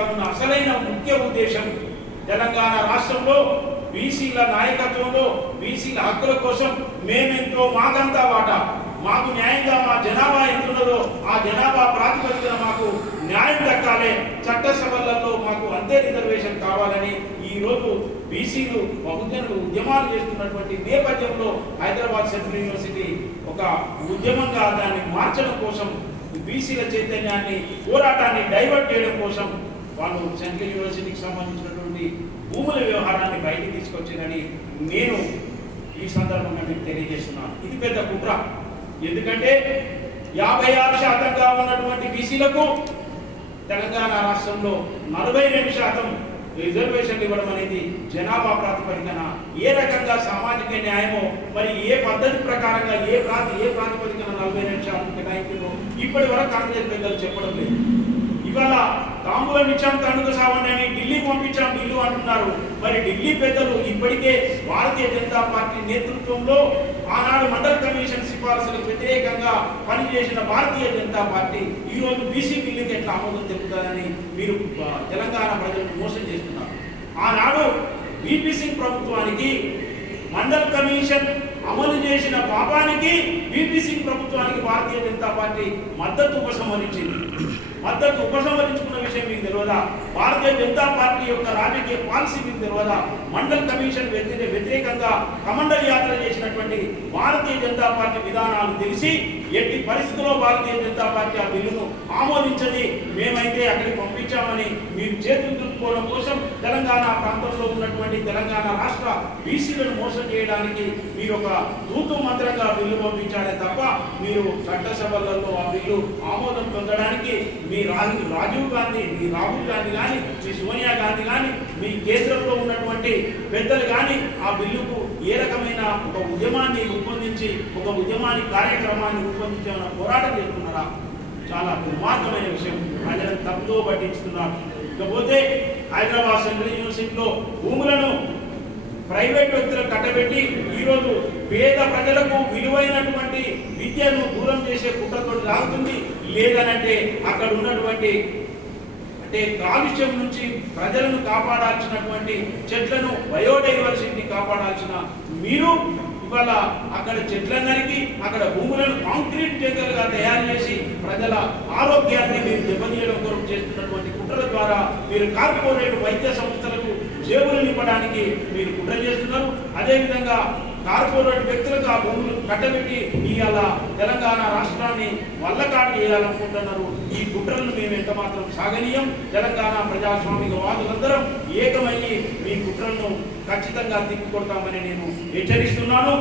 వెనుక అసలైన ముఖ్య ఉద్దేశం తెలంగాణ రాష్ట్రంలో బీసీల నాయకత్వంలో బీసీల హక్కుల కోసం మేమెంతో మాకంతా వాట. మాకు న్యాయంగా మా జనాభా ఎంతున్నదో ఆ జనాభా ప్రాతిపదికన మాకు న్యాయం దక్కాలే. చట్టసభలలో మాకు అంతే రిజర్వేషన్ కావాలని ఈ రోజు బీసీలు బహుజనులు ఉద్యమాలు చేస్తున్నటువంటి నేపథ్యంలో హైదరాబాద్ సెంట్రల్ యూనివర్సిటీ ఒక ఉద్యమంగా దాన్ని మార్చడం కోసం బీసీల చైతన్యాన్ని పోరాటాన్ని డైవర్ట్ చేయడం కోసం వాళ్ళు సెంట్రల్ యూనివర్సిటీకి సంబంధించినటువంటి భూముల వ్యవహారాన్ని బయటికి తీసుకొచ్చిందని నేను ఈ సందర్భంగా మీకు తెలియజేస్తున్నాను. ఇది పెద్ద కుట్ర. ఎందుకంటే యాభై ఆరు శాతంగా ఉన్నటువంటి బీసీలకు తెలంగాణ రాష్ట్రంలో నలభై రెండు శాతం రిజర్వేషన్ ఇవ్వడం అనేది జనాభా ప్రాతిపదికన ఏ రకంగా సామాజిక న్యాయమో మరి ఏ పద్ధతి ప్రకారంగా ఏ ప్రాతి ఏ ప్రాతిపదికన నలభై రెండు శాతం కేటాయింపులో ఇప్పటి వరకు కాంగ్రెస్ పెద్దలు చెప్పడం లేదు. తాంబూలం ఇచ్చాం తణుకు సావండి ఢిల్లీ పంపించాం ఢిల్లీ అంటున్నారు. మరి ఢిల్లీ పెద్దలు ఇప్పటికే భారతీయ జనతా పార్టీ నేతృత్వంలో ఆనాడు మండల కమిషన్ సిఫార్సులకు వ్యతిరేకంగా పనిచేసిన భారతీయ జనతా పార్టీ ఈ రోజు బీసీ బిల్లుకి ఎట్లా ఆమోదం తెలుపుతారని మీరు తెలంగాణ ప్రజలను మోసం చేస్తున్నారు. ఆనాడు బీపీ సింగ్ ప్రభుత్వానికి మండల్ కమిషన్ అమలు చేసిన పాపానికి బీపీ సింగ్ ప్రభుత్వానికి భారతీయ జనతా పార్టీ మద్దతు ఉపసంహరించింది. మద్దతు ఉపసంహరించుకున్న విషయం మీకు తెలియదా? భారతీయ జనతా పార్టీ యొక్క రాజకీయ పాలసీ మీకు తెలియదా? మండల్ కమిషన్ వ్యతిరే వ్యతిరేకంగా కమండల్ యాత్ర చేసినటువంటి భారతీయ జనతా పార్టీ విధానాలు తెలిసి ఎట్టి పరిస్థితుల్లో భారతీయ జనతా పార్టీ ఆ బిల్లును ఆమోదించని మేమైతే అక్కడికి పంపించామని మీరు చేతులు దులుపుకోవడం కోసం తెలంగాణ ప్రాంతంలో ఉన్నటువంటి తెలంగాణ రాష్ట్ర బీసీలను మోసం చేయడానికి మీరు ఒక తూతు మంత్రంగా బిల్లు పంపించాడే తప్ప మీరు చట్టసభలలో ఆ బిల్లు ఆమోదం పొందడానికి మీ రాజు రాజీవ్ గాంధీ మీ రాహుల్ గాంధీ కానీ మీ సోనియా గాంధీ కానీ మీ కేంద్రంలో ఉన్నటువంటి పెద్దలు కానీ ఆ బిల్లుకు ఏ రకమైన ఒక ఉద్యమాన్ని రూపొందించి ఒక ఉద్యమాన్ని కార్యక్రమాన్ని రూపొందించామన్న పోరాటం చేస్తున్నారా? చాలా దుర్మార్గమైన విషయం. ప్రజలను తప్పుతో పట్టించుతున్నారు ఇకపోతే హైదరాబాద్ సెంట్రల్ యూనివర్సిటీలో భూములను ప్రైవేట్ వ్యక్తులకు కట్టబెట్టి ఈరోజు పేద ప్రజలకు విలువైనటువంటి విద్యను దూరం చేసే కుట్రతో రాగుతుంది లేదనంటే అక్కడ ఉన్నటువంటి అంటే కాలుష్యం నుంచి ప్రజలను కాపాడాల్సినటువంటి చెట్లను బయోడైవర్సిటీని కాపాడాల్సిన మీరు ఇవాళ అక్కడ చెట్లందరికీ అక్కడ భూములను కాంక్రీట్ జంగల్గా తయారు చేసి ప్రజల ఆరోగ్యాన్ని మీరు దెబ్బతీయడం కొరకు చేస్తున్నటువంటి కుట్రల ద్వారా మీరు కార్పొరేట్ వైద్య సంస్థలకు జేబులు నింపడానికి మీరు కుట్ర చేస్తున్నారు. అదేవిధంగా కార్పొరేట్ వ్యక్తులకు ఆ భూములు కట్టబెట్టి ఇవాళ తెలంగాణ రాష్ట్రాన్ని వల్లకాటు చేయాలనుకుంటున్నారు ఈ కుట్రలను మేము ఎంత మాత్రం సాగనీయం తెలంగాణ ప్రజాస్వామిక వాదులందరం ఏకమయ్యి మీ కుట్రలను ఖచ్చితంగా తిప్పికొడతామని నేను హెచ్చరిస్తున్నాను.